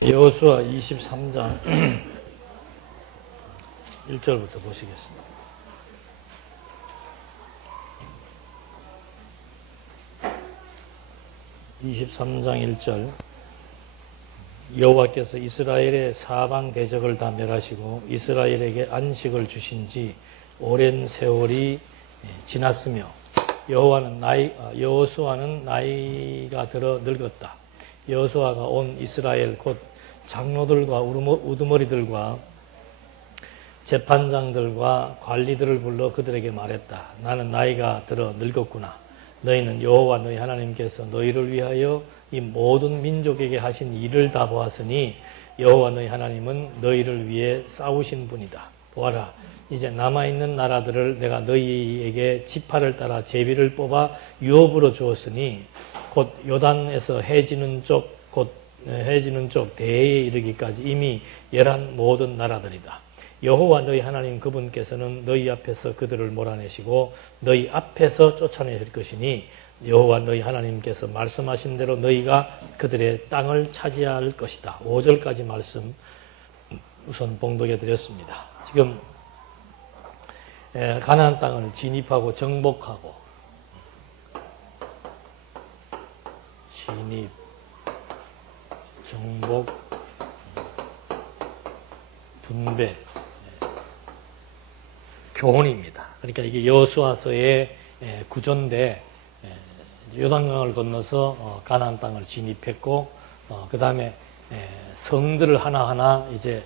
여호수아 23장 1절부터 보시겠습니다. (23장 1절) 여호와께서 이스라엘의 사방 대적을 다 멸하시고 이스라엘에게 안식을 주신 지 오랜 세월이 지났으며 여호수아는 나이가 들어 늙었다. 여호수아가 온 이스라엘 곧 장로들과 우두머리들과 재판장들과 관리들을 불러 그들에게 말했다. 나는 나이가 들어 늙었구나. 너희는 여호와 너희 하나님께서 너희를 위하여 이 모든 민족에게 하신 일을 다 보았으니 여호와 너희 하나님은 너희를 위해 싸우신 분이다. 보아라, 이제 남아있는 나라들을 내가 너희에게 지파를 따라 제비를 뽑아 유업으로 주었으니 곧 요단에서 해지는 쪽 대해에 이르기까지 이미 열한 모든 나라들이다. 여호와 너희 하나님 그분께서는 너희 앞에서 그들을 몰아내시고 너희 앞에서 쫓아내실 것이니 여호와 너희 하나님께서 말씀하신 대로 너희가 그들의 땅을 차지할 것이다. 5절까지 말씀 우선 봉독해 드렸습니다. 지금 가나안 땅을 진입하고 정복하고 정복, 분배, 교훈입니다. 그러니까 이게 여호수아서의 구조인데 요단강을 건너서 가나안 땅을 진입했고 그 다음에 성들을 하나하나 이제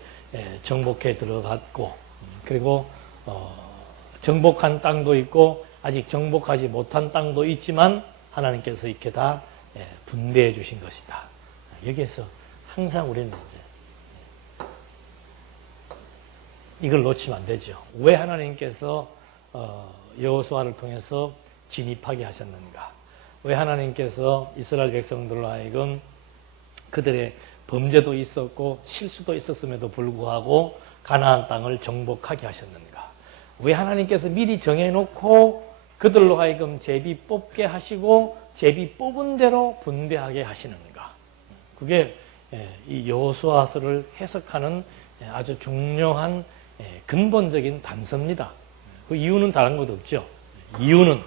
정복해 들어갔고 그리고 정복한 땅도 있고 아직 정복하지 못한 땅도 있지만 하나님께서 이렇게 다 분배해 주신 것이다. 여기에서 항상 우리는 이제 이걸 놓치면 안 되죠. 왜 하나님께서 여호수아를 통해서 진입하게 하셨는가? 왜 하나님께서 이스라엘 백성들로 하여금 그들의 범죄도 있었고 실수도 있었음에도 불구하고 가나안 땅을 정복하게 하셨는가? 왜 하나님께서 미리 정해놓고 그들로 하여금 제비 뽑게 하시고 제비 뽑은 대로 분배하게 하시는가? 그게 이 여호수아서를 해석하는 아주 중요한 근본적인 단서입니다. 그 이유는 다른 것도 없죠. 이유는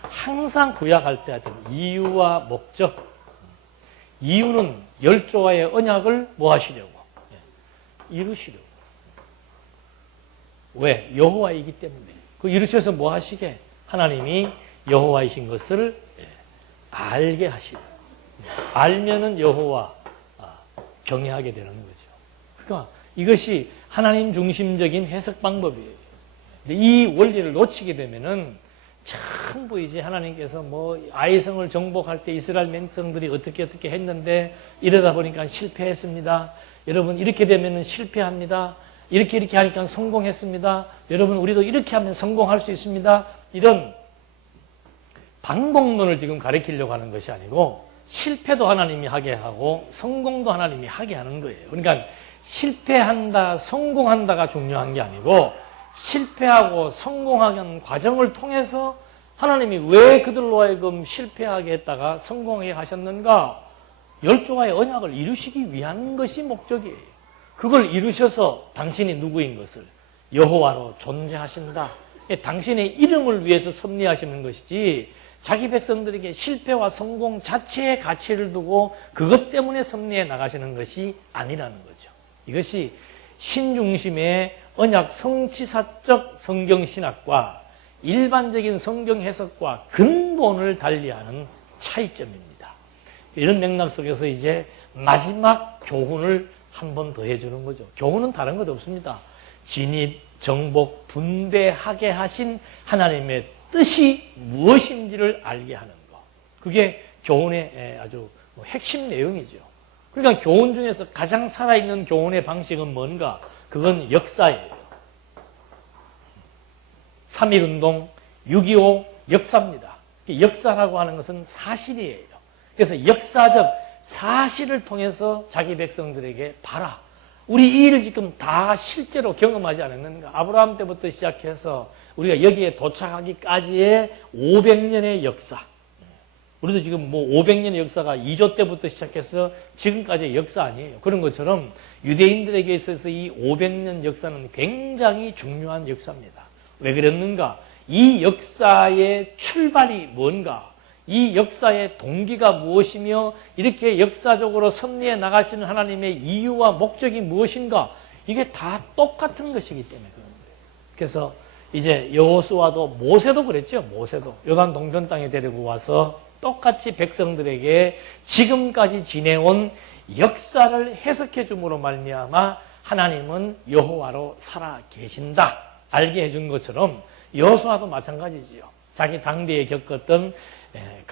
항상 구약할 때 하던 이유와 목적. 이유는 열조와의 언약을 뭐 하시려고? 이루시려고. 왜? 여호와이기 때문에. 그 이루셔서 뭐 하시게? 하나님이 여호와이신 것을 알게 하시고 알면은 여호와 경외하게 되는 거죠. 그러니까 이것이 하나님 중심적인 해석 방법이에요. 근데 이 원리를 놓치게 되면은 전부 이제 하나님께서 뭐 아이성을 정복할 때 이스라엘 백성들이 어떻게 했는데 이러다 보니까 실패했습니다. 여러분 이렇게 되면은 실패합니다. 이렇게 하니까 성공했습니다. 여러분 우리도 이렇게 하면 성공할 수 있습니다. 이런 방법론을 지금 가르치려고 하는 것이 아니고 실패도 하나님이 하게 하고 성공도 하나님이 하게 하는 거예요. 그러니까 실패한다, 성공한다가 중요한 게 아니고 실패하고 성공하는 과정을 통해서 하나님이 왜 그들로 하여금 실패하게 했다가 성공하게 하셨는가? 열조와의 언약을 이루시기 위한 것이 목적이에요. 그걸 이루셔서 당신이 누구인 것을 여호와로 존재하신다. 당신의 이름을 위해서 섭리하시는 것이지 자기 백성들에게 실패와 성공 자체의 가치를 두고 그것 때문에 섭리해 나가시는 것이 아니라는 거죠. 이것이 신중심의 언약 성취사적 성경신학과 일반적인 성경 해석과 근본을 달리하는 차이점입니다. 이런 맥락 속에서 이제 마지막 교훈을 한 번 더 해주는 거죠. 교훈은 다른 것 없습니다. 진입, 정복, 분배하게 하신 하나님의 뜻이 무엇인지를 알게 하는 것. 그게 교훈의 아주 핵심 내용이죠. 그러니까 교훈 중에서 가장 살아있는 교훈의 방식은 뭔가? 그건 역사예요. 3.1운동, 6.25 역사입니다. 역사라고 하는 것은 사실이에요. 그래서 역사적 사실을 통해서 자기 백성들에게 봐라. 우리 이 일을 지금 다 실제로 경험하지 않았는가? 아브라함 때부터 시작해서 우리가 여기에 도착하기까지의 500년의 역사. 우리도 지금 뭐 500년의 역사가 2조 때부터 시작해서 지금까지의 역사 아니에요. 그런 것처럼 유대인들에게 있어서 이 500년 역사는 굉장히 중요한 역사입니다. 왜 그랬는가? 이 역사의 출발이 뭔가? 이 역사의 동기가 무엇이며 이렇게 역사적으로 섭리해 나가시는 하나님의 이유와 목적이 무엇인가? 이게 다 똑같은 것이기 때문에 그런 거예요. 그래서 이제 여호수아도 모세도 그랬죠. 모세도 요단 동편 땅에 데리고 와서 똑같이 백성들에게 지금까지 지내온 역사를 해석해 줌으로 말미암아 하나님은 여호와로 살아 계신다 알게 해준 것처럼 여호수아도 마찬가지지요. 자기 당대에 겪었던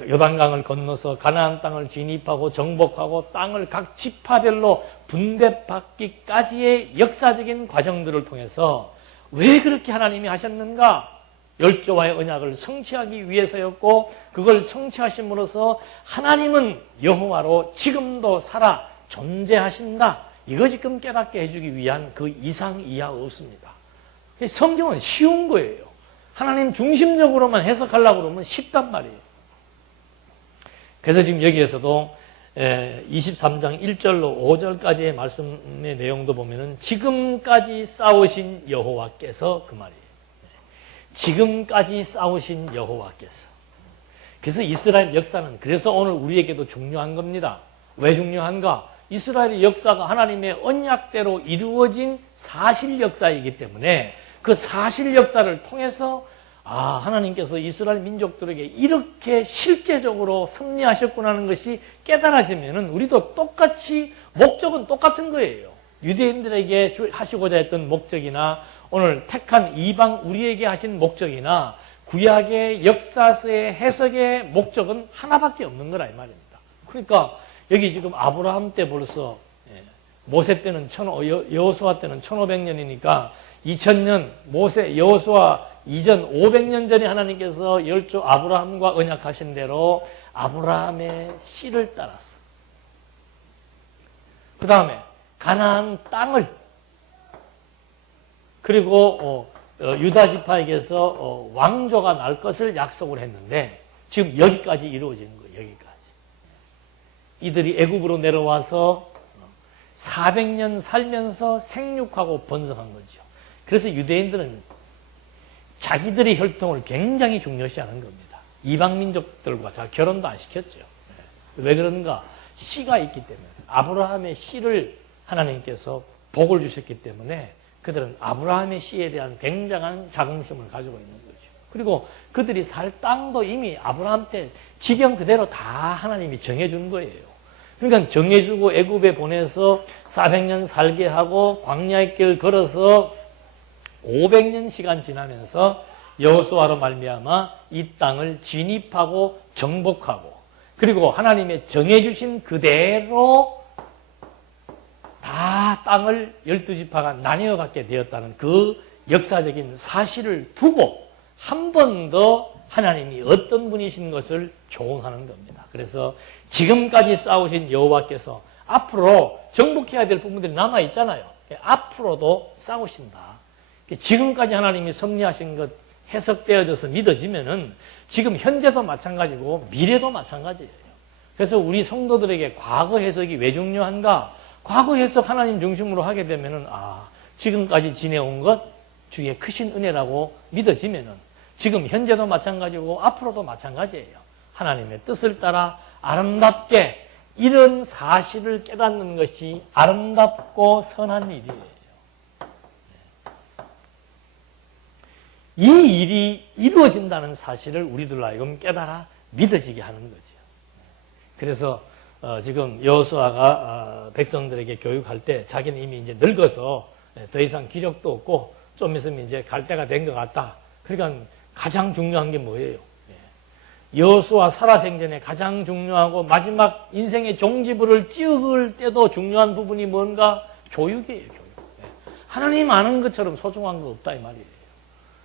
요단강을 건너서 가나안 땅을 진입하고 정복하고 땅을 각 지파별로 분배받기까지의 역사적인 과정들을 통해서 왜 그렇게 하나님이 하셨는가? 열조와의 언약을 성취하기 위해서였고 그걸 성취하심으로써 하나님은 여호와로 지금도 살아 존재하신다. 이거 지금 깨닫게 해주기 위한 그 이상 이하 없습니다. 성경은 쉬운 거예요. 하나님 중심적으로만 해석하려고 그러면 쉽단 말이에요. 그래서 지금 여기에서도 23장 1절로 5절까지의 말씀의 내용도 보면은 지금까지 싸우신 여호와께서 그 말이에요. 지금까지 싸우신 여호와께서. 그래서 이스라엘 역사는 그래서 오늘 우리에게도 중요한 겁니다. 왜 중요한가? 이스라엘의 역사가 하나님의 언약대로 이루어진 사실 역사이기 때문에 그 사실 역사를 통해서 하나님께서 이스라엘 민족들에게 이렇게 실제적으로 섭리하셨구나 하는 것이 깨달아지면은 우리도 똑같이 목적은 똑같은 거예요. 유대인들에게 하시고자 했던 목적이나 오늘 택한 이방 우리에게 하신 목적이나 구약의 역사서의 해석의 목적은 하나밖에 없는 거라 이 말입니다. 그러니까 여기 지금 아브라함 때 벌써 모세 때는 여호수아 때는 1500년이니까 2000년 모세 여호수아 이전 500년 전에 하나님께서 열조 아브라함과 언약하신 대로 아브라함의 씨를 따랐어. 그 다음에 가나안 땅을 그리고 유다 지파에게서 왕조가 날 것을 약속을 했는데 지금 여기까지 이루어지는 거예요. 여기까지. 이들이 애굽으로 내려와서 400년 살면서 생육하고 번성한 거죠. 그래서 유대인들은 자기들의 혈통을 굉장히 중요시하는 겁니다. 이방 민족들과 잘 결혼도 안 시켰죠. 왜 그런가? 씨가 있기 때문에 아브라함의 씨를 하나님께서 복을 주셨기 때문에 그들은 아브라함의 씨에 대한 굉장한 자긍심을 가지고 있는 거죠. 그리고 그들이 살 땅도 이미 아브라함 때 지경 그대로 다 하나님이 정해준 거예요. 그러니까 정해주고 애굽에 보내서 400년 살게 하고 광야의 길 걸어서 500년 시간 지나면서 여호수아로 말미암아 이 땅을 진입하고 정복하고 그리고 하나님의 정해주신 그대로 다 땅을 12지파가 나뉘어 갖게 되었다는 그 역사적인 사실을 두고 한 번 더 하나님이 어떤 분이신 것을 조언하는 겁니다. 그래서 지금까지 싸우신 여호와께서 앞으로 정복해야 될 부분들이 남아있잖아요. 앞으로도 싸우신다. 지금까지 하나님이 섭리하신 것 해석되어져서 믿어지면은 지금 현재도 마찬가지고 미래도 마찬가지예요. 그래서 우리 성도들에게 과거 해석이 왜 중요한가? 과거 해석 하나님 중심으로 하게 되면은 지금까지 지내온 것 주의 크신 은혜라고 믿어지면은 지금 현재도 마찬가지고 앞으로도 마찬가지예요. 하나님의 뜻을 따라 아름답게 이런 사실을 깨닫는 것이 아름답고 선한 일이에요. 이 일이 이루어진다는 사실을 우리들로 하여금 깨달아 믿어지게 하는 거죠. 그래서 지금 여호수아가 백성들에게 교육할 때 자기는 이미 이제 늙어서 더 이상 기력도 없고 좀 있으면 이제 갈 때가 된 것 같다. 그러니까 가장 중요한 게 뭐예요? 여호수아 살아생전에 가장 중요하고 마지막 인생의 종지부를 찍을 때도 중요한 부분이 뭔가? 교육이에요. 교육. 하나님 아는 것처럼 소중한 거 없다 이 말이에요.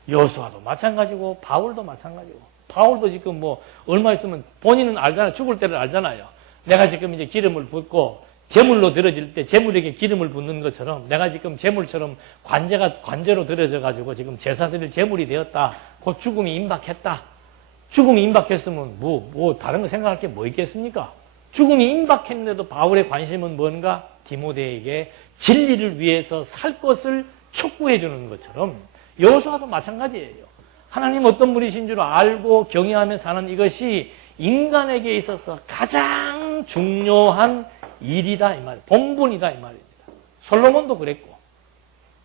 여호수아도 마찬가지고 바울도 마찬가지고 바울도 지금 뭐 얼마 있으면 본인은 알잖아요. 죽을 때를 알잖아요. 내가 지금 이제 기름을 붓고 제물로 들어질 때 제물에게 기름을 붓는 것처럼 내가 지금 제물처럼 관제로 들어져 가지고 지금 제사 드릴 제물이 되었다. 곧 죽음이 임박했다. 죽음이 임박했으면 뭐 다른 거 생각할 게 뭐 있겠습니까? 죽음이 임박했는데도 바울의 관심은 뭔가? 디모데에게 진리를 위해서 살 것을 촉구해 주는 것처럼 여호수아도 마찬가지예요. 하나님 어떤 분이신 줄 알고 경외하며 사는 이것이 인간에게 있어서 가장 중요한 일이다 이 말이에요. 본분이다 이 말입니다. 솔로몬도 그랬고.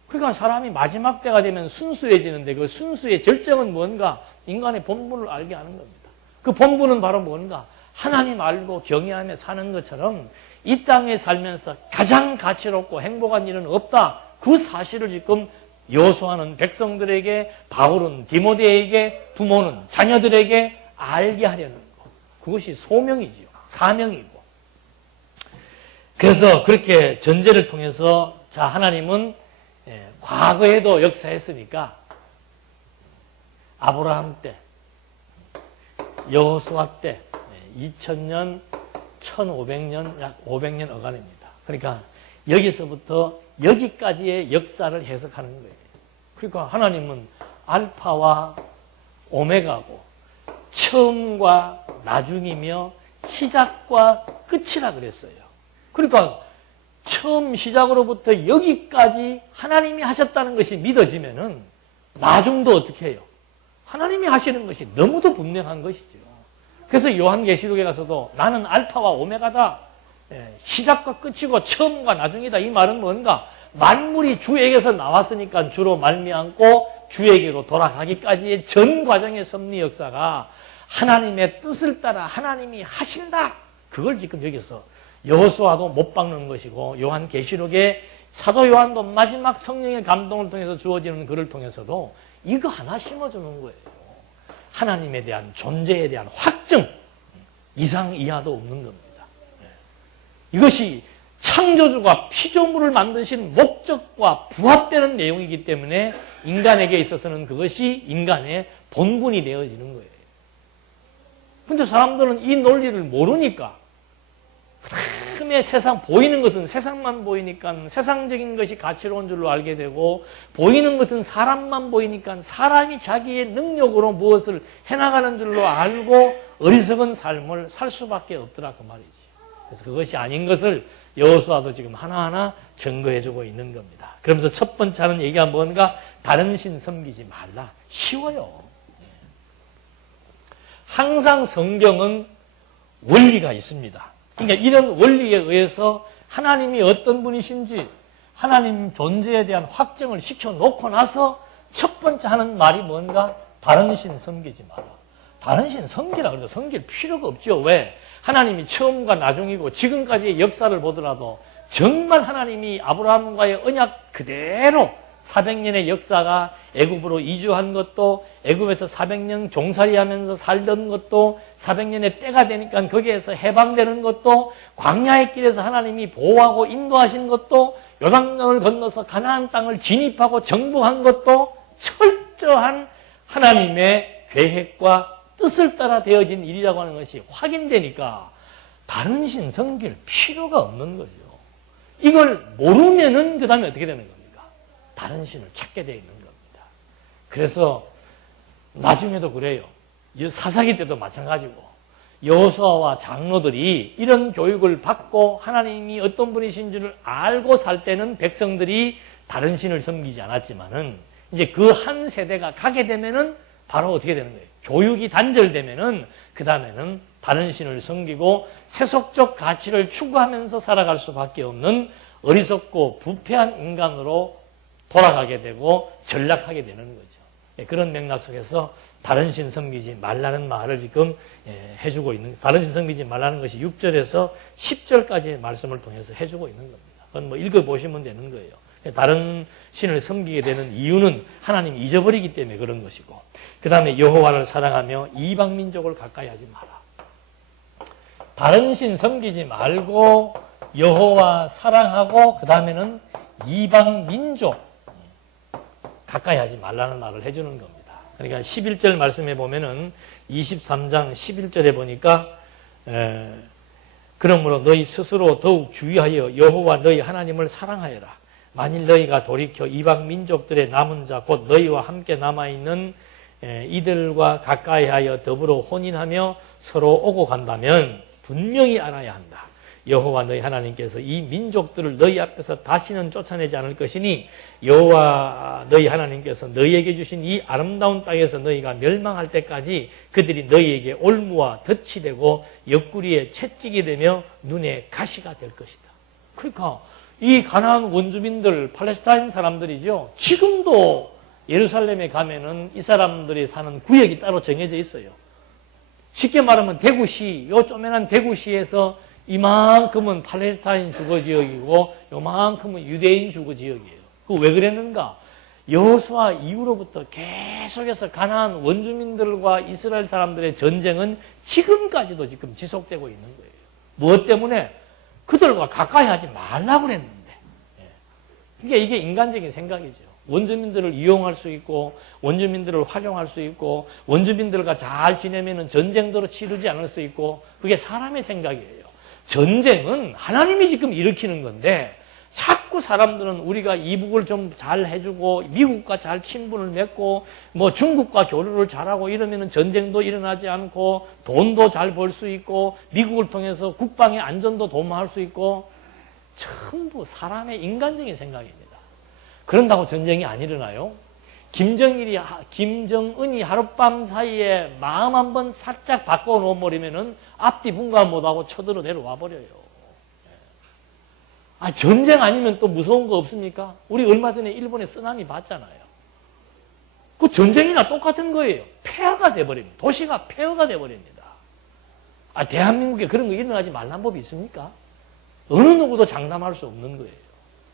그러니까 사람이 마지막 때가 되면 순수해지는데 그 순수의 절정은 뭔가? 인간의 본분을 알게 하는 겁니다. 그 본분은 바로 뭔가? 하나님 알고 경외하며 사는 것처럼 이 땅에 살면서 가장 가치롭고 행복한 일은 없다. 그 사실을 지금 여호수아는 백성들에게, 바울은 디모데에게, 부모는 자녀들에게 알게 하려는 것. 그것이 소명이지요. 사명이고. 그래서 그렇게 전제를 통해서 자 하나님은 과거에도 역사했으니까 아브라함 때, 여호수아 때 2000년, 1500년, 약 500년 어간입니다. 그러니까 여기서부터 여기까지의 역사를 해석하는 거예요. 그러니까 하나님은 알파와 오메가고 처음과 나중이며 시작과 끝이라 그랬어요. 그러니까 처음 시작으로부터 여기까지 하나님이 하셨다는 것이 믿어지면은 나중도 어떻게 해요? 하나님이 하시는 것이 너무도 분명한 것이죠. 그래서 요한계시록에 가서도 나는 알파와 오메가다. 시작과 끝이고 처음과 나중이다. 이 말은 뭔가? 만물이 주에게서 나왔으니까 주로 말미암고 주에게로 돌아가기까지의 전 과정의 섭리 역사가 하나님의 뜻을 따라 하나님이 하신다. 그걸 지금 여기서 여호수아도 못 박는 것이고 요한계시록에 사도 요한도 마지막 성령의 감동을 통해서 주어지는 글을 통해서도 이거 하나 심어주는 거예요. 하나님에 대한 존재에 대한 확증 이상 이하도 없는 겁니다. 이것이 창조주가 피조물을 만드신 목적과 부합되는 내용이기 때문에 인간에게 있어서는 그것이 인간의 본분이 되어지는 거예요. 근데 사람들은 이 논리를 모르니까 그다음에 세상 보이는 것은 세상만 보이니까 세상적인 것이 가치로운 줄로 알게 되고 보이는 것은 사람만 보이니까 사람이 자기의 능력으로 무엇을 해나가는 줄로 알고 어리석은 삶을 살 수밖에 없더라 그 말이지. 그래서 그것이 아닌 것을 여호수아도 지금 하나하나 증거해주고 있는 겁니다. 그러면서 첫 번째 하는 얘기가 뭔가? 다른 신 섬기지 말라. 쉬워요. 항상 성경은 원리가 있습니다. 그러니까 이런 원리에 의해서 하나님이 어떤 분이신지 하나님 존재에 대한 확정을 시켜놓고 나서 첫 번째 하는 말이 뭔가? 다른 신 섬기지 마라. 다른 신 섬기라 그래도 섬길 필요가 없죠. 왜? 하나님이 처음과 나중이고 지금까지의 역사를 보더라도 정말 하나님이 아브라함과의 언약 그대로 400년의 역사가 애굽으로 이주한 것도 애굽에서 400년 종살이하면서 살던 것도 400년의 때가 되니까 거기에서 해방되는 것도 광야의 길에서 하나님이 보호하고 인도하신 것도 요단강을 건너서 가나안 땅을 진입하고 정복한 것도 철저한 하나님의 계획과 뜻을 따라 되어진 일이라고 하는 것이 확인되니까 다른 신 섬길 필요가 없는 거죠. 이걸 모르면은 그 다음에 어떻게 되는 겁니까? 다른 신을 찾게 되어 있는 겁니다. 그래서 나중에도 그래요. 사사기 때도 마찬가지고 여호수아와 장로들이 이런 교육을 받고 하나님이 어떤 분이신 줄을 알고 살 때는 백성들이 다른 신을 섬기지 않았지만은 이제 그 한 세대가 가게 되면은 바로 어떻게 되는 거예요? 교육이 단절되면은 그 다음에는 다른 신을 섬기고 세속적 가치를 추구하면서 살아갈 수밖에 없는 어리석고 부패한 인간으로 돌아가게 되고 전락하게 되는 거죠. 그런 맥락 속에서 다른 신 섬기지 말라는 말을 지금 해주고 있는, 다른 신 섬기지 말라는 것이 6절에서 10절까지의 말씀을 통해서 해주고 있는 겁니다. 그건 뭐 읽어보시면 되는 거예요. 다른 신을 섬기게 되는 이유는 하나님이 잊어버리기 때문에 그런 것이고, 그 다음에 여호와를 사랑하며 이방 민족을 가까이 하지 마라. 다른 신 섬기지 말고 여호와 사랑하고 그 다음에는 이방 민족 가까이 하지 말라는 말을 해주는 겁니다. 그러니까 11절 말씀에 보면은 23장 11절에 보니까 그러므로 너희 스스로 더욱 주의하여 여호와 너희 하나님을 사랑하여라. 만일 너희가 돌이켜 이방 민족들의 남은 자 곧 너희와 함께 남아있는 이들과 가까이하여 더불어 혼인하며 서로 오고 간다면 분명히 알아야 한다. 여호와 너희 하나님께서 이 민족들을 너희 앞에서 다시는 쫓아내지 않을 것이니 여호와 너희 하나님께서 너희에게 주신 이 아름다운 땅에서 너희가 멸망할 때까지 그들이 너희에게 올무와 덫이 되고 옆구리에 채찍이 되며 눈에 가시가 될 것이다. 그러니까 이 가나안 원주민들, 팔레스타인 사람들이죠. 지금도 예루살렘에 가면은 이 사람들이 사는 구역이 따로 정해져 있어요. 쉽게 말하면 대구시, 요 쪼매난 대구시에서 이만큼은 팔레스타인 주거지역이고 요만큼은 유대인 주거지역이에요. 그 왜 그랬는가? 여호수아 이후로부터 계속해서 가나안 원주민들과 이스라엘 사람들의 전쟁은 지금까지도 지금 지속되고 있는 거예요. 무엇 때문에? 그들과 가까이 하지 말라고 그랬는데. 그러니까 이게 인간적인 생각이죠. 원주민들을 이용할 수 있고 원주민들을 활용할 수 있고 원주민들과 잘 지내면 전쟁도로 치르지 않을 수 있고 그게 사람의 생각이에요. 전쟁은 하나님이 지금 일으키는 건데 자꾸 사람들은 우리가 이북을 좀 잘 해주고 미국과 잘 친분을 맺고 뭐 중국과 교류를 잘하고 이러면 전쟁도 일어나지 않고 돈도 잘 벌 수 있고 미국을 통해서 국방의 안전도 도모할 수 있고 전부 사람의 인간적인 생각입니다. 그런다고 전쟁이 안 일어나요? 김정은이 하룻밤 사이에 마음 한번 살짝 바꿔놓아버리면은 앞뒤 분간 못하고 쳐들어 내려와 버려요. 전쟁 아니면 또 무서운 거 없습니까? 우리 얼마 전에 일본에 쓰나미 봤잖아요. 그 전쟁이나 똑같은 거예요. 폐허가 돼버립니다. 도시가 폐허가 돼버립니다. 대한민국에 그런 거 일어나지 말란 법이 있습니까? 어느 누구도 장담할 수 없는 거예요.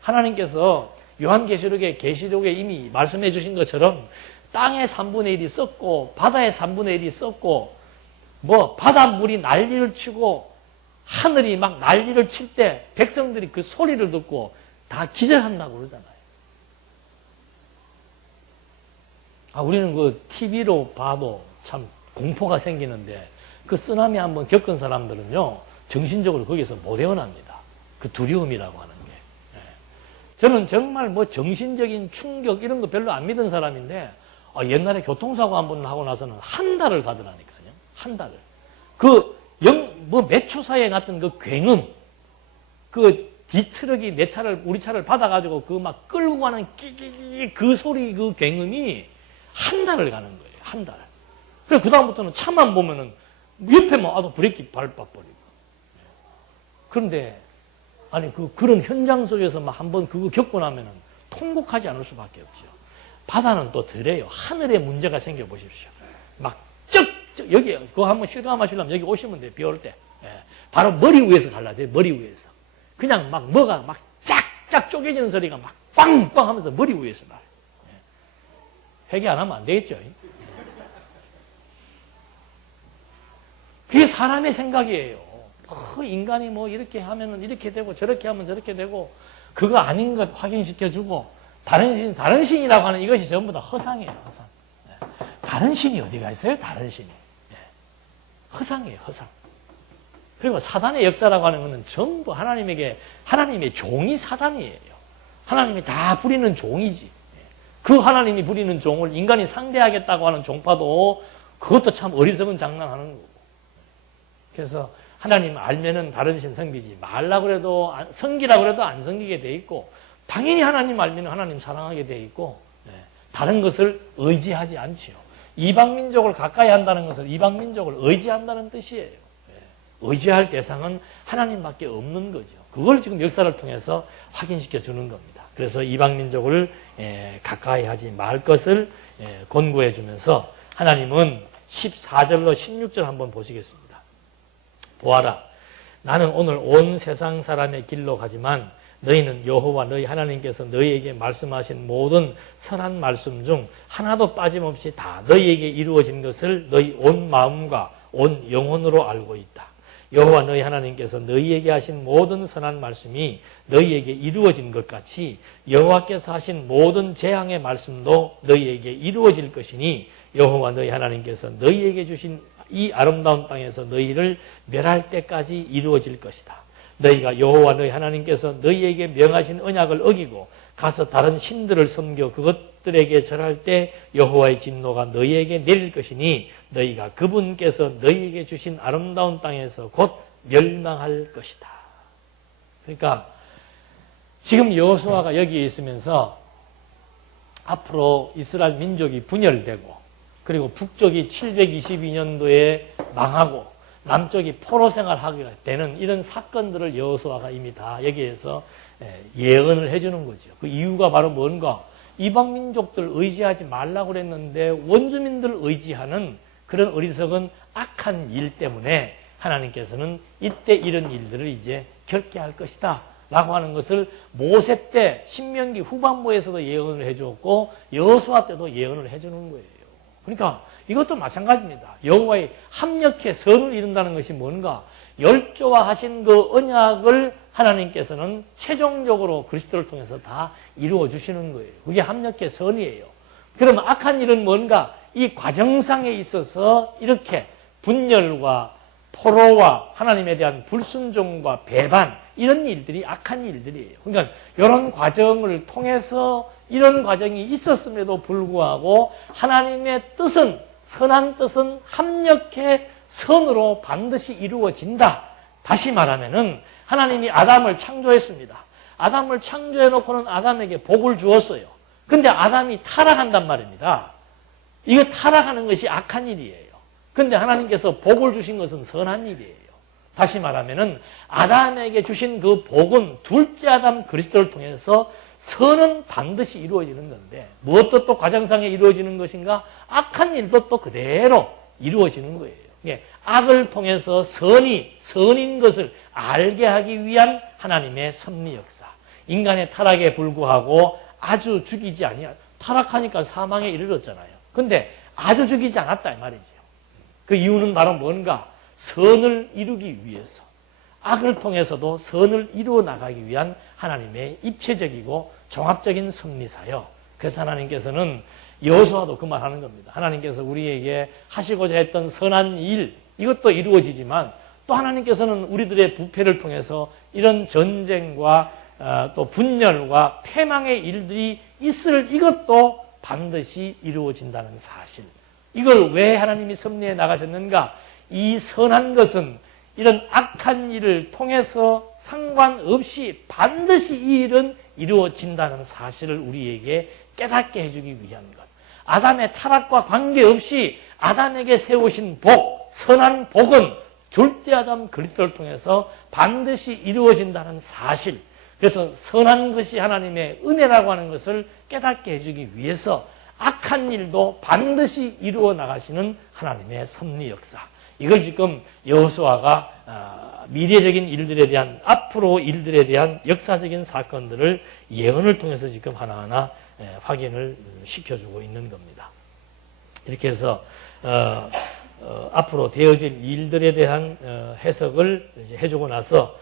하나님께서 요한계시록에 이미 말씀해 주신 것처럼 땅의 3분의 1이 썩고 바다의 3분의 1이 썩고 뭐 바닷물이 난리를 치고 하늘이 막 난리를 칠 때 백성들이 그 소리를 듣고 다 기절한다고 그러잖아요. 우리는 그 TV로 봐도 참 공포가 생기는데 그 쓰나미 한번 겪은 사람들은요 정신적으로 거기서 못 헤어납니다. 그 두려움이라고 하는 게. 저는 정말 뭐 정신적인 충격 이런 거 별로 안 믿은 사람인데 옛날에 교통사고 한 번 하고 나서는 한 달을 가더라니까요. 한 달을. 몇 초 사이에 났던 그 굉음, 그 뒤트럭이 우리 차를 받아가지고 그 막 끌고 가는 끼끼끼 그 소리 그 굉음이 한 달을 가는 거예요. 한 달. 그래서 그다음부터는 차만 보면은 옆에만 와도 브레이크 밟아버리고. 그런데 그런 현장 속에서 막 한번 그거 겪고 나면은 통곡하지 않을 수밖에 없죠. 바다는 또 덜해요. 하늘에 문제가 생겨 보십시오. 막 여기 그거 한번 실감하시려면 여기 오시면 돼요. 비 올 때. 바로 머리 위에서 갈라져요. 머리 위에서. 그냥 막 뭐가 막 쫙쫙 쪼개지는 소리가 막 빵빵 하면서 머리 위에서 나요. 회개 안 하면 안 되겠죠. 그게 사람의 생각이에요. 인간이 뭐 이렇게 하면은 이렇게 되고 저렇게 하면 저렇게 되고 그거 아닌 것 확인시켜주고 다른 신이라고 하는 이것이 전부 다 허상이에요. 허상. 다른 신이 어디가 있어요? 다른 신이. 허상이에요. 허상. 그리고 사단의 역사라고 하는 것은 전부 하나님의 종이 사단이에요. 하나님이 다 부리는 종이지. 그 하나님이 부리는 종을 인간이 상대하겠다고 하는 종파도 그것도 참 어리석은 장난하는 거고. 그래서 하나님 알면은 다른 신 섬기지 말라고 해도 섬기라고 해도 안 섬기게 돼 있고 당연히 하나님 알면 하나님 사랑하게 돼 있고 다른 것을 의지하지 않지요. 이방민족을 가까이 한다는 것은 이방민족을 의지한다는 뜻이에요. 의지할 대상은 하나님밖에 없는 거죠. 그걸 지금 역사를 통해서 확인시켜 주는 겁니다. 그래서 이방민족을 가까이 하지 말 것을 권고해 주면서 하나님은 14절로 16절 한번 보시겠습니다. 보아라, 나는 오늘 온 세상 사람의 길로 가지만 너희는 여호와 너희 하나님께서 너희에게 말씀하신 모든 선한 말씀 중 하나도 빠짐없이 다 너희에게 이루어진 것을 너희 온 마음과 온 영혼으로 알고 있다. 여호와 너희 하나님께서 너희에게 하신 모든 선한 말씀이 너희에게 이루어진 것 같이 여호와께서 하신 모든 재앙의 말씀도 너희에게 이루어질 것이니 여호와 너희 하나님께서 너희에게 주신 이 아름다운 땅에서 너희를 멸할 때까지 이루어질 것이다. 너희가 여호와 너희 하나님께서 너희에게 명하신 언약을 어기고 가서 다른 신들을 섬겨 그것들에게 절할 때 여호와의 진노가 너희에게 내릴 것이니 너희가 그분께서 너희에게 주신 아름다운 땅에서 곧 멸망할 것이다. 그러니까 지금 여호수아가 여기에 있으면서 앞으로 이스라엘 민족이 분열되고 그리고 북쪽이 722년도에 망하고 남쪽이 포로 생활하게 되는 이런 사건들을 여호수아가 이미 다 여기에서 예언을 해주는 거죠. 그 이유가 바로 뭔가? 이방 민족들 의지하지 말라고 그랬는데 원주민들 의지하는 그런 어리석은 악한 일 때문에 하나님께서는 이때 이런 일들을 이제 겪게 할 것이다 라고 하는 것을 모세 때 신명기 후반부에서도 예언을 해주었고 여호수아 때도 예언을 해주는 거예요. 그러니까 이것도 마찬가지입니다. 여호와의 합력해 선을 이룬다는 것이 뭔가? 열조화하신 그 언약을 하나님께서는 최종적으로 그리스도를 통해서 다 이루어 주시는 거예요. 그게 합력해 선이에요. 그러면 악한 일은 뭔가? 이 과정상에 있어서 이렇게 분열과 포로와 하나님에 대한 불순종과 배반 이런 일들이 악한 일들이에요. 그러니까 이런 과정을 통해서 이런 과정이 있었음에도 불구하고 하나님의 뜻은 선한 뜻은 합력해 선으로 반드시 이루어진다. 다시 말하면은 하나님이 아담을 창조했습니다. 아담을 창조해놓고는 아담에게 복을 주었어요. 근데 아담이 타락한단 말입니다. 이거 타락하는 것이 악한 일이에요. 근데 하나님께서 복을 주신 것은 선한 일이에요. 다시 말하면은 아담에게 주신 그 복은 둘째 아담 그리스도를 통해서 선은 반드시 이루어지는 건데 무엇도 또 과정상에 이루어지는 것인가? 악한 일도 또 그대로 이루어지는 거예요. 악을 통해서 선인 것을 알게 하기 위한 하나님의 섭리 역사. 인간의 타락에 불구하고 아주 죽이지 아니야. 타락하니까 사망에 이르렀잖아요. 근데 아주 죽이지 않았다 이 말이죠. 그 이유는 바로 뭔가? 선을 이루기 위해서. 악을 통해서도 선을 이루어 나가기 위한 하나님의 입체적이고 종합적인 섭리사요. 그래서 하나님께서는 여호수아도 그 말하는 겁니다. 하나님께서 우리에게 하시고자 했던 선한 일 이것도 이루어지지만 또 하나님께서는 우리들의 부패를 통해서 이런 전쟁과 또 분열과 패망의 일들이 있을 이것도 반드시 이루어진다는 사실. 이걸 왜 하나님이 섭리해 나가셨는가? 이 선한 것은 이런 악한 일을 통해서 상관없이 반드시 이 일은 이루어진다는 사실을 우리에게 깨닫게 해주기 위한 것. 아담의 타락과 관계없이 아담에게 세우신 복, 선한 복은 둘째 아담 그리스도를 통해서 반드시 이루어진다는 사실. 그래서 선한 것이 하나님의 은혜라고 하는 것을 깨닫게 해주기 위해서 악한 일도 반드시 이루어 나가시는 하나님의 섭리 역사. 이걸 지금 여호수아가 미래적인 일들에 대한 앞으로 일들에 대한 역사적인 사건들을 예언을 통해서 지금 하나하나 확인을 시켜주고 있는 겁니다. 이렇게 해서 앞으로 되어질 일들에 대한 해석을 이제 해주고 나서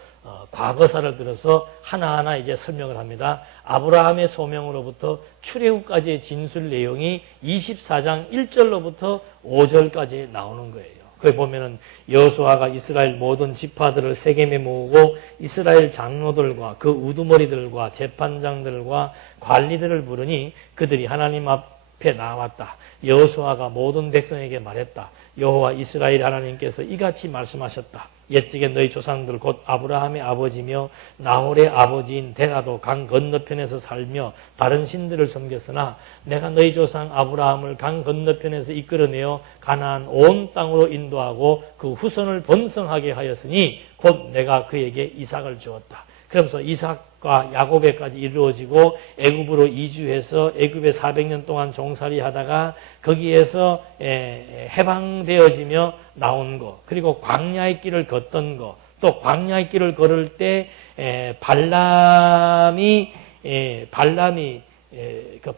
과거사를 들어서 하나하나 이제 설명을 합니다. 아브라함의 소명으로부터 출애굽까지의 진술 내용이 24장 1절로부터 5절까지 나오는 거예요. 거기 보면은 여호수아가 이스라엘 모든 지파들을 세겜에 모으고 이스라엘 장로들과 그 우두머리들과 재판장들과 관리들을 부르니 그들이 하나님 앞에 나왔다. 여호수아가 모든 백성에게 말했다. 여호와 이스라엘 하나님께서 이같이 말씀하셨다. 옛적에 너희 조상들 곧 아브라함의 아버지며 나홀의 아버지인 데라도 강 건너편에서 살며 다른 신들을 섬겼으나 내가 너희 조상 아브라함을 강 건너편에서 이끌어내어 가나안 온 땅으로 인도하고 그 후손을 번성하게 하였으니 곧 내가 그에게 이삭을 주었다. 그러면서 이삭과 야곱에까지 이루어지고 애굽으로 이주해서 애굽에 400년 동안 종살이 하다가 거기에서 해방되어지며 나온 거, 그리고 광야의 길을 걷던 거, 또 광야의 길을 걸을 때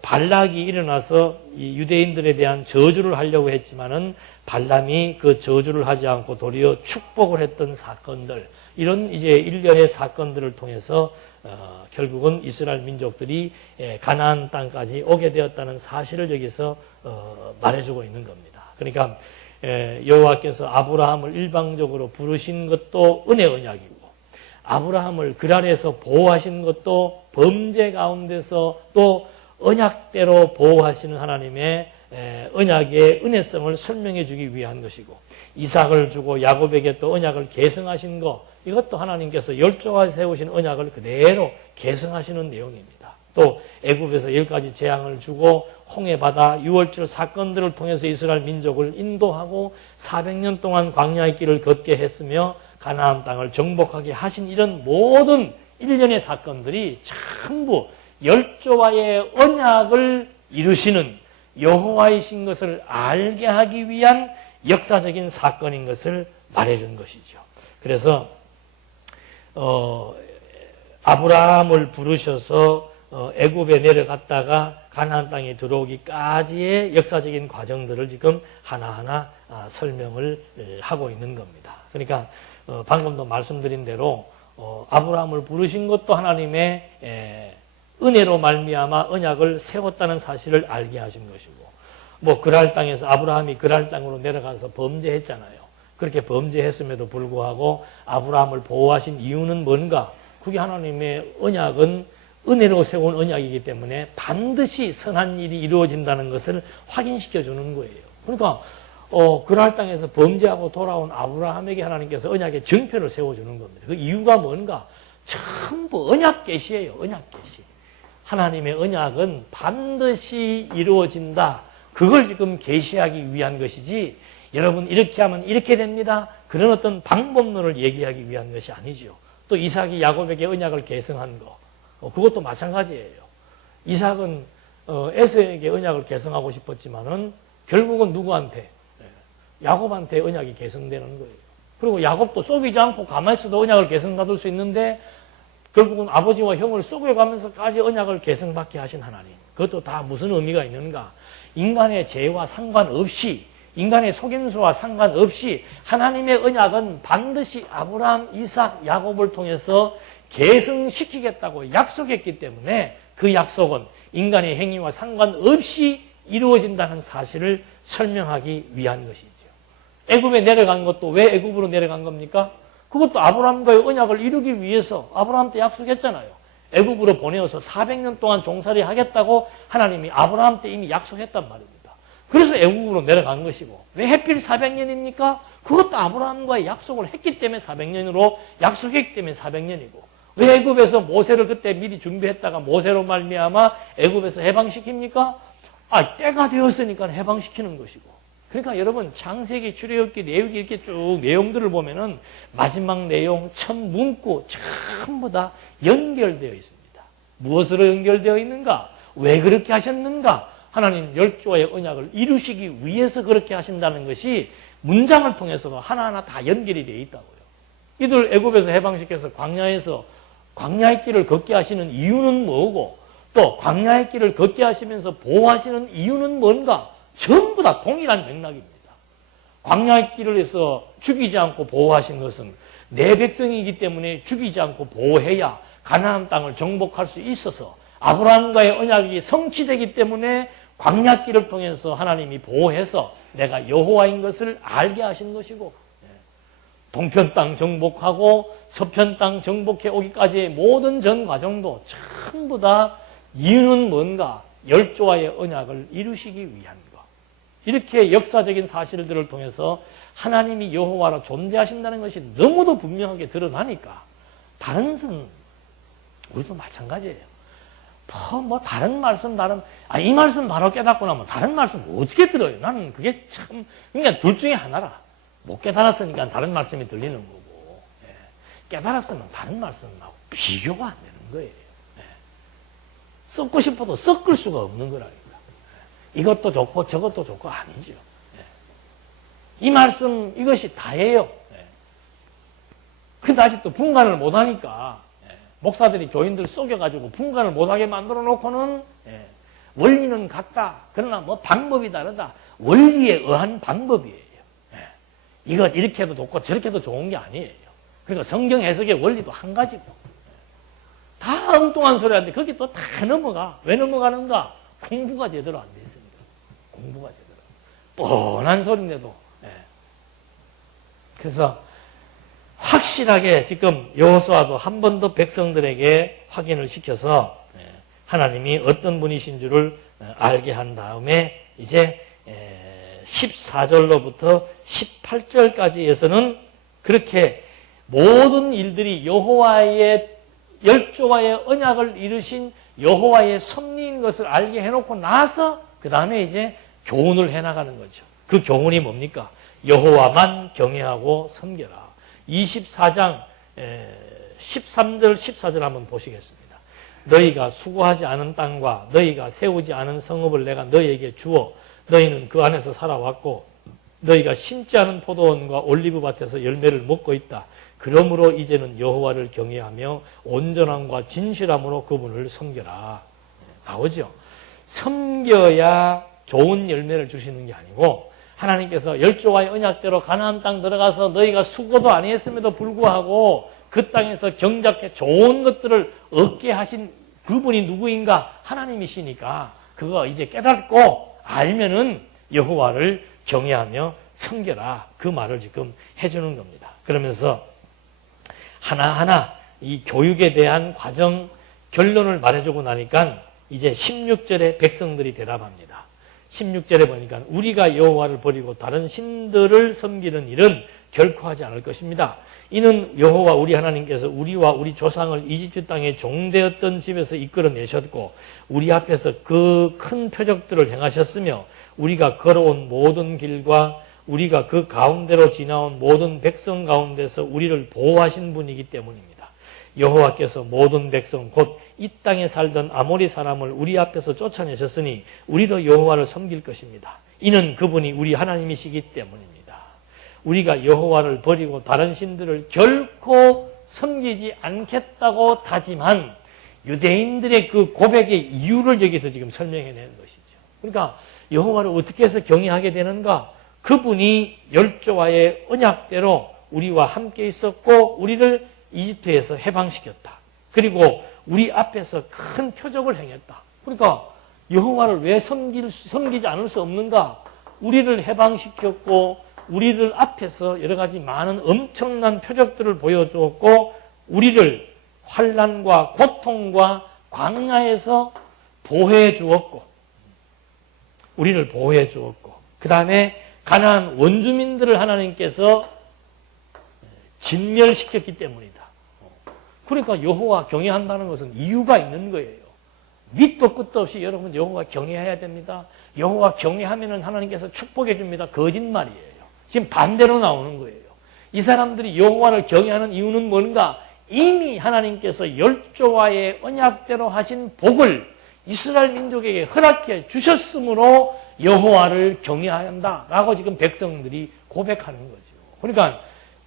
발락이 일어나서 이 유대인들에 대한 저주를 하려고 했지만은 발람이 그 저주를 하지 않고 도리어 축복을 했던 사건들, 이런 이제 일련의 사건들을 통해서 결국은 이스라엘 민족들이 가나안 땅까지 오게 되었다는 사실을 여기서 말해주고 있는 겁니다. 그러니까 여호와께서 아브라함을 일방적으로 부르신 것도 은혜 언약이고 아브라함을 그 아래에서 보호하신 것도 범죄 가운데서 또 언약대로 보호하시는 하나님의 언약의 은혜성을 설명해 주기 위한 것이고, 이삭을 주고 야곱에게 또 언약을 계승하신 것, 이것도 하나님께서 열조와 세우신 언약을 그대로 계승하시는 내용입니다. 또 애굽에서 10가지 재앙을 주고 홍해바다 유월절 사건들을 통해서 이스라엘 민족을 인도하고 400년 동안 광야의 길을 걷게 했으며 가나안 땅을 정복하게 하신 이런 모든 일련의 사건들이 전부 열조와의 언약을 이루시는 여호와이신 것을 알게 하기 위한 역사적인 사건인 것을 말해준 것이죠. 그래서 아브라함을 부르셔서 애굽에 내려갔다가 가나안 땅에 들어오기까지의 역사적인 과정들을 지금 하나하나 설명을 하고 있는 겁니다. 그러니까 방금도 말씀드린 대로 아브라함을 부르신 것도 하나님의 은혜로 말미암아 언약을 세웠다는 사실을 알게 하신 것이고, 뭐 그랄 땅에서 아브라함이 그랄 땅으로 내려가서 범죄했잖아요. 그렇게 범죄했음에도 불구하고 아브라함을 보호하신 이유는 뭔가? 그게 하나님의 언약은 은혜로 세운 언약이기 때문에 반드시 선한 일이 이루어진다는 것을 확인시켜 주는 거예요. 그러니까 그랄 땅에서 범죄하고 돌아온 아브라함에게 하나님께서 언약의 정표를 세워주는 겁니다. 그 이유가 뭔가? 전부 언약 계시예요. 언약 계시. 하나님의 언약은 반드시 이루어진다. 그걸 지금 계시하기 위한 것이지, 여러분 이렇게 하면 이렇게 됩니다. 그런 어떤 방법론을 얘기하기 위한 것이 아니죠. 또 이삭이 야곱에게 언약을 계승한 거, 그것도 마찬가지예요. 이삭은 에서에게 언약을 계승하고 싶었지만은 결국은 누구한테? 야곱한테 언약이 계승되는 거예요. 그리고 야곱도 속이지 않고 가만히 있어도 언약을 계승받을 수 있는데 결국은 아버지와 형을 속여가면서까지 언약을 계승받게 하신 하나님. 그것도 다 무슨 의미가 있는가? 인간의 죄와 상관없이, 인간의 속임수와 상관없이 하나님의 언약은 반드시 아브라함, 이삭, 야곱을 통해서 계승시키겠다고 약속했기 때문에 그 약속은 인간의 행위와 상관없이 이루어진다는 사실을 설명하기 위한 것이죠. 애굽에 내려간 것도 왜 애굽으로 내려간 겁니까? 그것도 아브라함과의 언약을 이루기 위해서 아브라함 때 약속했잖아요. 애굽으로 보내어서 400년 동안 종살이 하겠다고 하나님이 아브라함 때 이미 약속했단 말입니다. 그래서 애굽으로 내려간 것이고, 왜 하필 400년입니까? 그것도 아브라함과의 약속을 했기 때문에 400년으로 약속했기 때문에 400년이고, 왜 애굽에서 모세를 그때 미리 준비했다가 모세로 말미암아 애굽에서 해방시킵니까? 때가 되었으니까 해방시키는 것이고. 그러니까 여러분 창세기, 출애굽기, 레위기 이렇게 쭉 내용들을 보면은 마지막 내용, 첫 문구 전부 다 연결되어 있습니다. 무엇으로 연결되어 있는가? 왜 그렇게 하셨는가? 하나님 열조의 언약을 이루시기 위해서 그렇게 하신다는 것이 문장을 통해서도 하나하나 다 연결이 되어 있다고요. 이들 애굽에서 해방시켜서 광야의 길을 걷게 하시는 이유는 뭐고, 또 광야의 길을 걷게 하시면서 보호하시는 이유는 뭔가? 전부 다 동일한 맥락입니다. 광야의 길을 해서 죽이지 않고 보호하신 것은 내 백성이기 때문에 죽이지 않고 보호해야 가나안 땅을 정복할 수 있어서 아브라함과의 언약이 성취되기 때문에 광야길을 통해서 하나님이 보호해서 내가 여호와인 것을 알게 하신 것이고, 동편 땅 정복하고 서편 땅 정복해 오기까지의 모든 전 과정도 전부 다 이유는 뭔가? 열조와의 언약을 이루시기 위한 것. 이렇게 역사적인 사실들을 통해서 하나님이 여호와로 존재하신다는 것이 너무도 분명하게 드러나니까 다른 선 우리도 마찬가지예요. 다른 말씀, 이 말씀 바로 깨닫고 나면 다른 말씀 어떻게 들어요? 나는 그게 참, 그러니까 둘 중에 하나라. 못 깨달았으니까 다른 말씀이 들리는 거고, 깨달았으면 다른 말씀하고 비교가 안 되는 거예요. 섞고 싶어도 섞을 수가 없는 거라니까. 이것도 좋고 저것도 좋고 아니죠. 이 말씀, 이것이 다예요. 근데 아직도 분간을 못하니까 목사들이 교인들 속여가지고 분간을 못하게 만들어 놓고는 원리는 같다. 그러나 방법이 다르다. 원리에 의한 방법이에요. 이것 이렇게 해도 좋고 저렇게 해도 좋은 게 아니에요. 그러니까 성경 해석의 원리도 한 가지고. 다 엉뚱한 소리 하는데 거기 또 다 넘어가. 왜 넘어가는가? 공부가 제대로 안 돼 있습니다. 공부가 제대로. 뻔한 소리인데도. 그래서 확실하게 지금 여호수아도 한 번 더 백성들에게 확인을 시켜서 하나님이 어떤 분이신 줄을 알게 한 다음에 이제 14절로부터 18절까지에서는 그렇게 모든 일들이 여호와의 열조와의 언약을 이루신 여호와의 섭리인 것을 알게 해놓고 나서 그 다음에 이제 교훈을 해나가는 거죠. 그 교훈이 뭡니까? 여호와만 경외하고 섬겨라. 24장 13절 14절 한번 보시겠습니다. 너희가 수고하지 않은 땅과 너희가 세우지 않은 성읍을 내가 너희에게 주어 너희는 그 안에서 살아왔고 너희가 심지 않은 포도원과 올리브밭에서 열매를 먹고 있다. 그러므로 이제는 여호와를 경외하며 온전함과 진실함으로 그분을 섬겨라. 나오죠. 섬겨야 좋은 열매를 주시는 게 아니고 하나님께서 열조와의 언약대로 가나안 땅 들어가서 너희가 수고도 아니했음에도 불구하고 그 땅에서 경작해 좋은 것들을 얻게 하신 그분이 누구인가? 하나님이시니까 그거 이제 깨닫고 알면은 여호와를 경외하며 섬겨라. 그 말을 지금 해주는 겁니다. 그러면서 하나하나 이 교육에 대한 과정 결론을 말해주고 나니까 이제 16절에 백성들이 대답합니다. 16절에 보니까 우리가 여호와를 버리고 다른 신들을 섬기는 일은 결코 하지 않을 것입니다. 이는 여호와 우리 하나님께서 우리와 우리 조상을 이집트 땅에 종되었던 집에서 이끌어내셨고 우리 앞에서 그 큰 표적들을 행하셨으며 우리가 걸어온 모든 길과 우리가 그 가운데로 지나온 모든 백성 가운데서 우리를 보호하신 분이기 때문입니다. 여호와께서 모든 백성 곧 이 땅에 살던 아모리 사람을 우리 앞에서 쫓아내셨으니 우리도 여호와를 섬길 것입니다. 이는 그분이 우리 하나님이시기 때문입니다. 우리가 여호와를 버리고 다른 신들을 결코 섬기지 않겠다고 다짐한 유대인들의 그 고백의 이유를 여기서 지금 설명해내는 것이죠. 그러니까 여호와를 어떻게 해서 경외하게 되는가? 그분이 열조와의 언약대로 우리와 함께 있었고 우리를 이집트에서 해방시켰다. 그리고 우리 앞에서 큰 표적을 행했다. 그러니까 여호와를 왜 섬기지 않을 수 없는가? 우리를 해방시켰고 우리를 앞에서 여러 가지 많은 엄청난 표적들을 보여주었고 우리를 환난과 고통과 광야에서 보호해 주었고 우리를 보호해 주었고 그 다음에 가나안 원주민들을 하나님께서 진멸시켰기 때문이다. 그러니까 여호와 경외한다는 것은 이유가 있는 거예요. 밑도 끝도 없이 여러분 여호와 경외해야 됩니다. 여호와 경외하면은 하나님께서 축복해 줍니다. 거짓말이에요. 지금 반대로 나오는 거예요. 이 사람들이 여호와를 경외하는 이유는 뭔가? 이미 하나님께서 열조와의 언약대로 하신 복을 이스라엘 민족에게 허락해 주셨으므로 여호와를 경외해야 한다라고 지금 백성들이 고백하는 거죠. 그러니까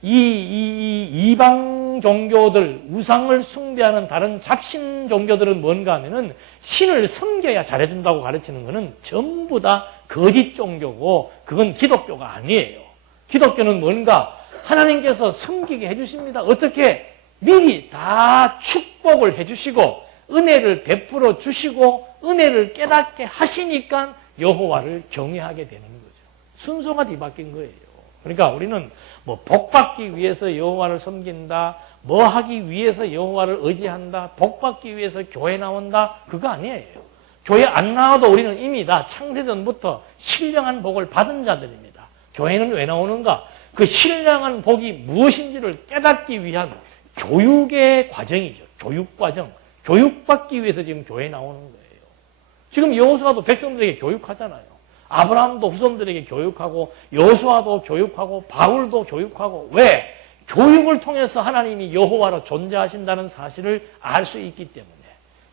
이 이방 종교들, 우상을 숭배하는 다른 잡신 종교들은 뭔가 하면은 신을 섬겨야 잘해준다고 가르치는 것은 전부 다 거짓 종교고 그건 기독교가 아니에요. 기독교는 뭔가 하나님께서 섬기게 해주십니다. 어떻게? 미리 다 축복을 해주시고 은혜를 베풀어 주시고 은혜를 깨닫게 하시니까 여호와를 경외하게 되는 거죠. 순서가 뒤바뀐 거예요. 그러니까 우리는 뭐 복받기 위해서 여호와를 섬긴다, 뭐 하기 위해서 여호와를 의지한다, 복받기 위해서 교회 나온다, 그거 아니에요. 교회 안 나와도 우리는 이미 다 창세전부터 신령한 복을 받은 자들입니다. 교회는 왜 나오는가? 그 신령한 복이 무엇인지를 깨닫기 위한 교육의 과정이죠. 교육과정. 교육받기 위해서 지금 교회에 나오는 거예요. 지금 여호수아도 백성들에게 교육하잖아요. 아브라함도 후손들에게 교육하고 여호수아도 교육하고 바울도 교육하고 왜? 교육을 통해서 하나님이 여호와로 존재하신다는 사실을 알 수 있기 때문에.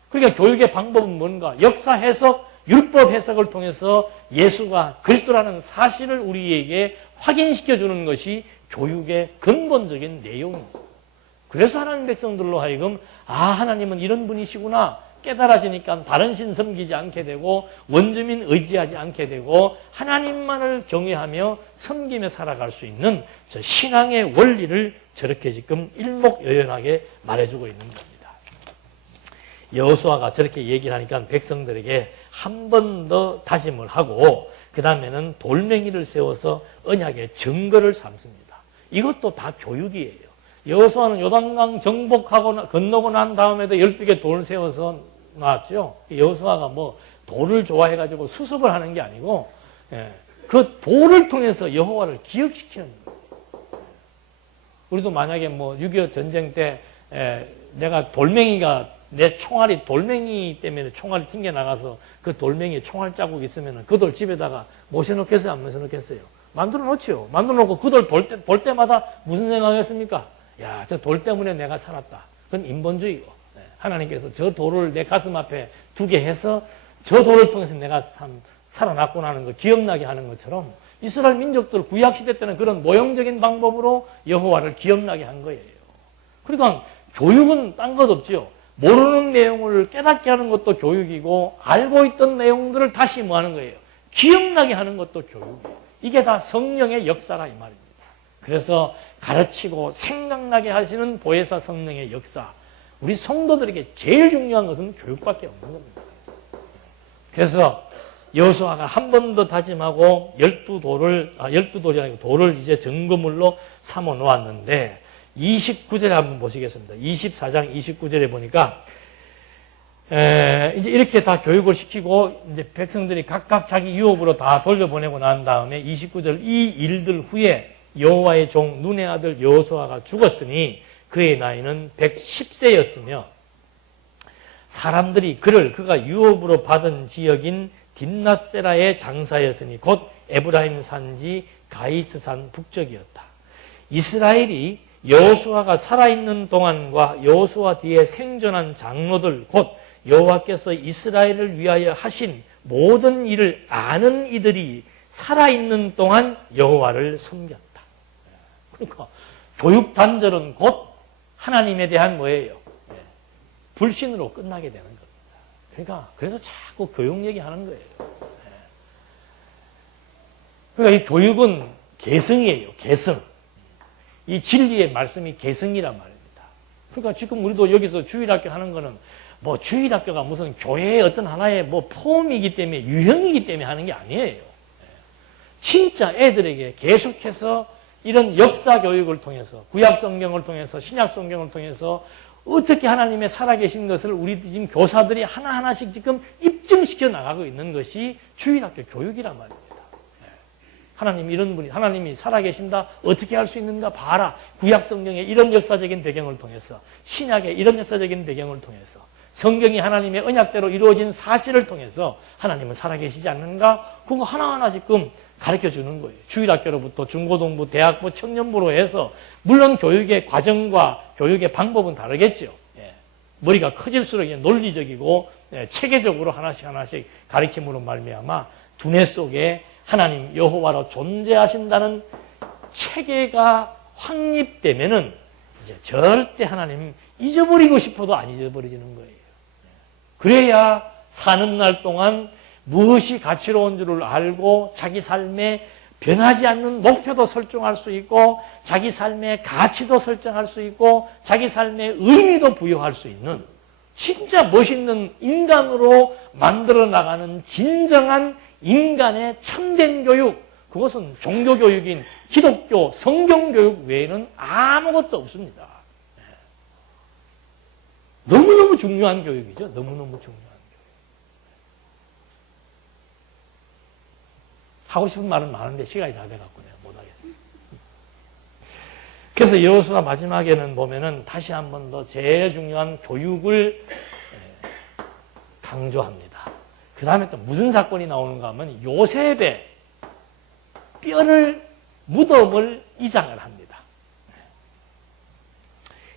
그러니까 교육의 방법은 뭔가? 역사 해석, 율법 해석을 통해서 예수가 그리스도라는 사실을 우리에게 확인시켜 주는 것이 교육의 근본적인 내용입니다. 그래서 하나님 백성들로 하여금 하나님은 이런 분이시구나 깨달아지니까 다른 신 섬기지 않게 되고 원주민 의지하지 않게 되고 하나님만을 경외하며 섬기며 살아갈 수 있는 저 신앙의 원리를 저렇게 지금 일목요연하게 말해주고 있는 겁니다. 여호수아가 저렇게 얘기를 하니까 백성들에게 한 번 더 다짐을 하고 그 다음에는 돌멩이를 세워서 언약의 증거를 삼습니다. 이것도 다 교육이에요. 여호수아는 요단강 정복하고 건너고 난 다음에도 12개 돌을 세워서 놨죠. 여호수아가 뭐 돌을 좋아해가지고 수습을 하는 게 아니고 그 돌을 통해서 여호와를 기억시키는 거예요. 우리도 만약에 뭐 6.25 전쟁 때 내가 돌멩이가 내 총알이 돌멩이 때문에 총알이 튕겨나가서 그 돌멩이에 총알 자국 있으면 그 돌 집에다가 모셔놓겠어요? 안 모셔놓겠어요? 만들어 놓죠. 만들어 놓고 그 돌 볼 때마다 무슨 생각하겠습니까? 야, 저 돌 때문에 내가 살았다. 그건 인본주의고. 하나님께서 저 돌을 내 가슴 앞에 두게 해서 저 돌을 통해서 내가 참 살아났구나 하는 거 기억나게 하는 것처럼 이스라엘 민족들 구약시대 때는 그런 모형적인 방법으로 여호와를 기억나게 한 거예요. 그러니까 교육은 딴 것 없죠. 모르는 내용을 깨닫게 하는 것도 교육이고 알고 있던 내용들을 다시 뭐 하는 거예요? 기억나게 하는 것도 교육이에요. 이게 다 성령의 역사라 이 말입니다. 그래서 가르치고 생각나게 하시는 보혜사 성령의 역사. 우리 성도들에게 제일 중요한 것은 교육밖에 없는 겁니다. 그래서 여호수아가 한 번 더 다짐하고 12돌이 아니고 돌을 이제 증거물로 삼아 놓았는데 29절에 한번 보시겠습니다. 24장 29절에 보니까 이제 이렇게 다 교육을 시키고 이제 백성들이 각각 자기 유업으로 다 돌려보내고 난 다음에 29절 이 일들 후에 여호와의 종 눈의 아들 여호수아가 죽었으니 그의 나이는 110세였으며 사람들이 그가 유업으로 받은 지역인 딥낫세라의 장사였으니 곧 에브라임 산지 가이스산 북쪽이었다. 이스라엘이 여호수아가 살아있는 동안과 여호수아 뒤에 생존한 장로들 곧 여호와께서 이스라엘을 위하여 하신 모든 일을 아는 이들이 살아있는 동안 여호와를 섬겼다. 그러니까 교육단절은 곧 하나님에 대한 뭐예요? 불신으로 끝나게 되는 겁니다. 그러니까 그래서 자꾸 교육 얘기하는 거예요. 그러니까 이 교육은 계승이에요. 계승. 이 진리의 말씀이 계승이란 말입니다. 그러니까 지금 우리도 여기서 주일학교 하는 거는 뭐 주일학교가 무슨 교회의 어떤 하나의 뭐 폼이기 때문에 유형이기 때문에 하는 게 아니에요. 진짜 애들에게 계속해서 이런 역사 교육을 통해서 구약 성경을 통해서 신약 성경을 통해서 어떻게 하나님의 살아계신 것을 우리 지금 교사들이 하나하나씩 지금 입증시켜 나가고 있는 것이 주일학교 교육이란 말입니다. 하나님 이런 분이 하나님이 살아계신다 어떻게 할 수 있는가 봐라. 구약 성경의 이런 역사적인 배경을 통해서 신약의 이런 역사적인 배경을 통해서 성경이 하나님의 언약대로 이루어진 사실을 통해서 하나님은 살아계시지 않는가? 그거 하나하나 지금 가르쳐주는 거예요. 주일학교로부터 중고등부, 대학부, 청년부로 해서 물론 교육의 과정과 교육의 방법은 다르겠죠. 머리가 커질수록 논리적이고 체계적으로 하나씩 가르침으로 말미암아 두뇌 속에 하나님 여호와로 존재하신다는 체계가 확립되면은 이제 절대 하나님 잊어버리고 싶어도 안 잊어버려지는 거예요. 그래야 사는 날 동안 무엇이 가치로운 줄을 알고 자기 삶에 변하지 않는 목표도 설정할 수 있고 자기 삶의 가치도 설정할 수 있고 자기 삶의 의미도 부여할 수 있는 진짜 멋있는 인간으로 만들어 나가는 진정한 인간의 참된 교육, 그것은 종교교육인 기독교 성경교육 외에는 아무것도 없습니다. 너무너무 중요한 교육이죠. 너무너무 중요한 교육. 하고 싶은 말은 많은데 시간이 다 돼갖고 내가 못하겠어요. 그래서 여호수아 마지막에는 보면은 다시 한 번 더 제일 중요한 교육을 강조합니다. 그 다음에 또 무슨 사건이 나오는가 하면 요셉의 무덤을 이장을 합니다.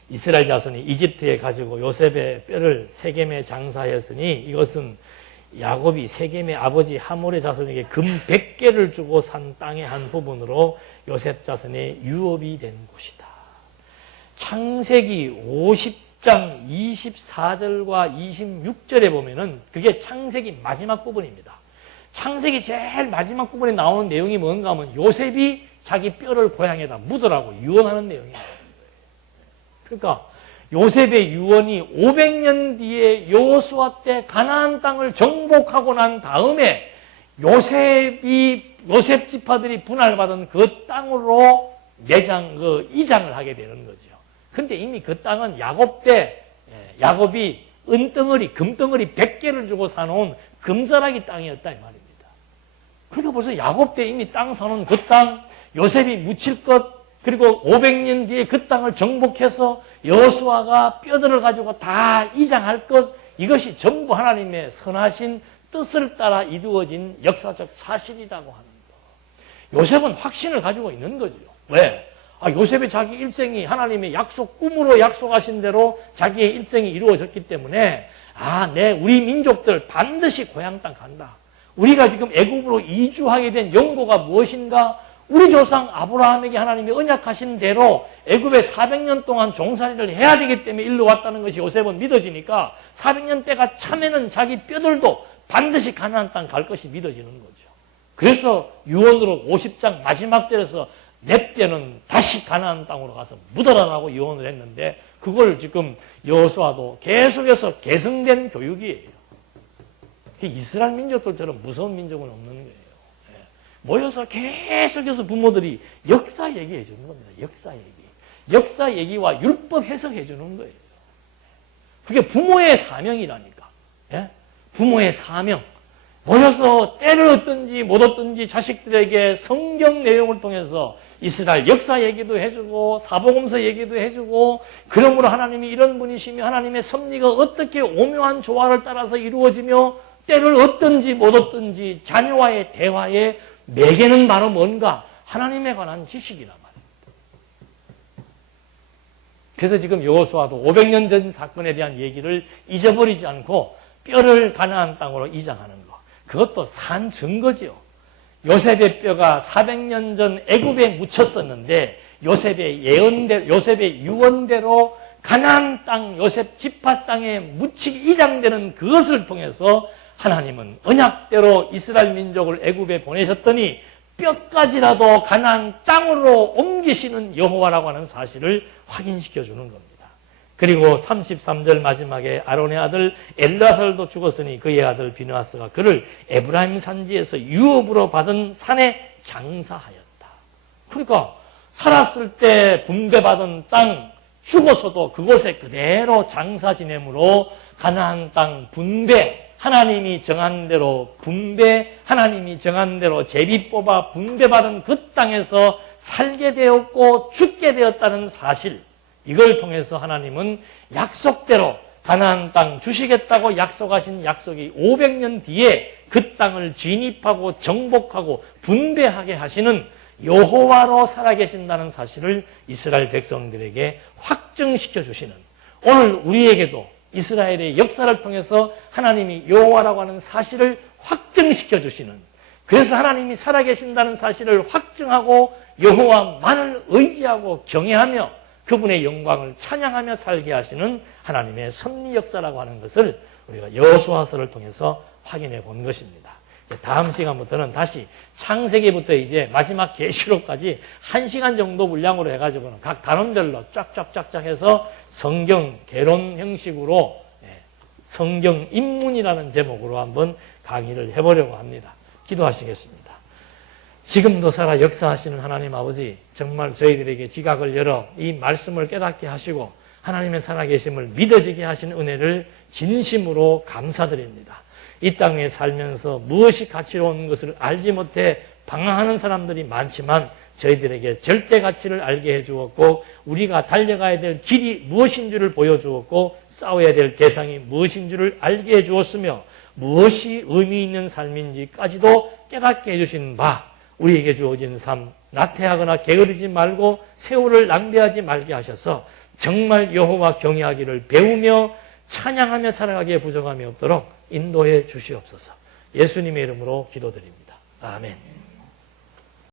이스라엘 자손이 이집트에 가지고 요셉의 뼈를 세겜에 장사하였으니 이것은 야곱이 세겜의 아버지 하몰의 자손에게 금 100개를 주고 산 땅의 한 부분으로 요셉 자손의 유업이 된 곳이다. 창세기 50장 24절과 26절에 보면은 그게 창세기 마지막 부분입니다. 창세기 제일 마지막 부분에 나오는 내용이 뭔가 하면 요셉이 자기 뼈를 고향에다 묻으라고 유언하는 내용이에요. 그러니까 요셉의 유언이 500년 뒤에 여호수아 때 가나안 땅을 정복하고 난 다음에 요셉 지파들이 분할받은 그 땅으로 이장을 하게 되는 거죠. 근데 이미 그 땅은 야곱 때 야곱이 은덩어리, 금덩어리 100개를 주고 사놓은 금사라기 땅이었다 이 말입니다. 그러니까 벌써 야곱 때 이미 땅 사놓은 그 땅, 요셉이 묻힐 것, 그리고 500년 뒤에 그 땅을 정복해서 여호수아가 뼈들을 가지고 다 이장할 것, 이것이 전부 하나님의 선하신 뜻을 따라 이루어진 역사적 사실이라고 하는 거. 요셉은 확신을 가지고 있는 거죠. 왜? 요셉의 자기 일생이 하나님의 꿈으로 약속하신 대로 자기의 일생이 이루어졌기 때문에 우리 민족들 반드시 고향 땅 간다. 우리가 지금 애굽으로 이주하게 된 연고가 무엇인가? 우리 조상 아브라함에게 하나님이 언약하신 대로 애굽에 400년 동안 종살이를 해야 되기 때문에 일로 왔다는 것이 요셉은 믿어지니까 400년 때가 차면은 자기 뼈들도 반드시 가나안 땅 갈 것이 믿어지는 거죠. 그래서 유언으로 50장 마지막 절에서 내 뼈는 다시 가나안 땅으로 가서 묻어라라고 유언을 했는데 그걸 지금 여호수아도 계속해서 계승된 교육이에요. 이스라엘 민족들처럼 무서운 민족은 없는 거예요. 모여서 계속해서 부모들이 역사 얘기해 주는 겁니다. 역사 얘기. 역사 얘기와 율법 해석해 주는 거예요. 그게 부모의 사명이라니까. 부모의 사명. 모여서 때를 얻든지 못 얻든지 자식들에게 성경 내용을 통해서 이스라엘 역사 얘기도 해주고 사복음서 얘기도 해주고 그러므로 하나님이 이런 분이시며 하나님의 섭리가 어떻게 오묘한 조화를 따라서 이루어지며 때를 얻든지 못 얻든지 자녀와의 대화에 매개는 바로 뭔가? 하나님에 관한 지식이란 말입니다. 그래서 지금 여호수아도 500년 전 사건에 대한 얘기를 잊어버리지 않고 뼈를 가나안 땅으로 이장하는 거. 그것도 산 증거지요. 요셉의 뼈가 400년 전 애굽에 묻혔었는데 요셉의 유언대로 가나안 땅 요셉 지파 땅에 묻히기 이장되는 그것을 통해서 하나님은 언약대로 이스라엘 민족을 애굽에 보내셨더니 뼈까지라도 가나안 땅으로 옮기시는 여호와라고 하는 사실을 확인시켜 주는 겁니다. 그리고 33절 마지막에 아론의 아들 엘르아살도 죽었으니 그의 아들 비느하스가 그를 에브라임 산지에서 유업으로 받은 산에 장사하였다. 그러니까 살았을 때 분배받은 땅 죽어서도 그곳에 그대로 장사 지내므로 가나안 땅 분배 하나님이 정한 대로 하나님이 정한 대로 제비 뽑아 분배받은 그 땅에서 살게 되었고 죽게 되었다는 사실, 이걸 통해서 하나님은 약속대로 가나안 땅 주시겠다고 약속하신 약속이 500년 뒤에 그 땅을 진입하고 정복하고 분배하게 하시는 여호와로 살아계신다는 사실을 이스라엘 백성들에게 확증시켜 주시는, 오늘 우리에게도 이스라엘의 역사를 통해서 하나님이 여호와라고 하는 사실을 확증시켜 주시는, 그래서 하나님이 살아계신다는 사실을 확증하고 여호와만을 의지하고 경외하며 그분의 영광을 찬양하며 살게 하시는 하나님의 섭리 역사라고 하는 것을 우리가 여호수아서를 통해서 확인해 본 것입니다. 다음 시간부터는 다시 창세기부터 이제 마지막 계시록까지 1시간 정도 분량으로 해가지고는 각 단원별로 쫙쫙쫙쫙 해서 성경 개론 형식으로 성경 입문이라는 제목으로 한번 강의를 해보려고 합니다. 기도하시겠습니다. 지금도 살아 역사하시는 하나님 아버지, 정말 저희들에게 지각을 열어 이 말씀을 깨닫게 하시고 하나님의 살아계심을 믿어지게 하신 은혜를 진심으로 감사드립니다. 이 땅에 살면서 무엇이 가치로운 것을 알지 못해 방황하는 사람들이 많지만 저희들에게 절대 가치를 알게 해주었고 우리가 달려가야 될 길이 무엇인 줄을 보여주었고 싸워야 될 대상이 무엇인 줄을 알게 해주었으며 무엇이 의미 있는 삶인지까지도 깨닫게 해주신 바, 우리에게 주어진 삶 나태하거나 게으르지 말고 세월을 낭비하지 말게 하셔서 정말 여호와 경외하기를 배우며 찬양하며 살아가기에 부족함이 없도록 인도해 주시옵소서. 예수님의 이름으로 기도드립니다. 아멘.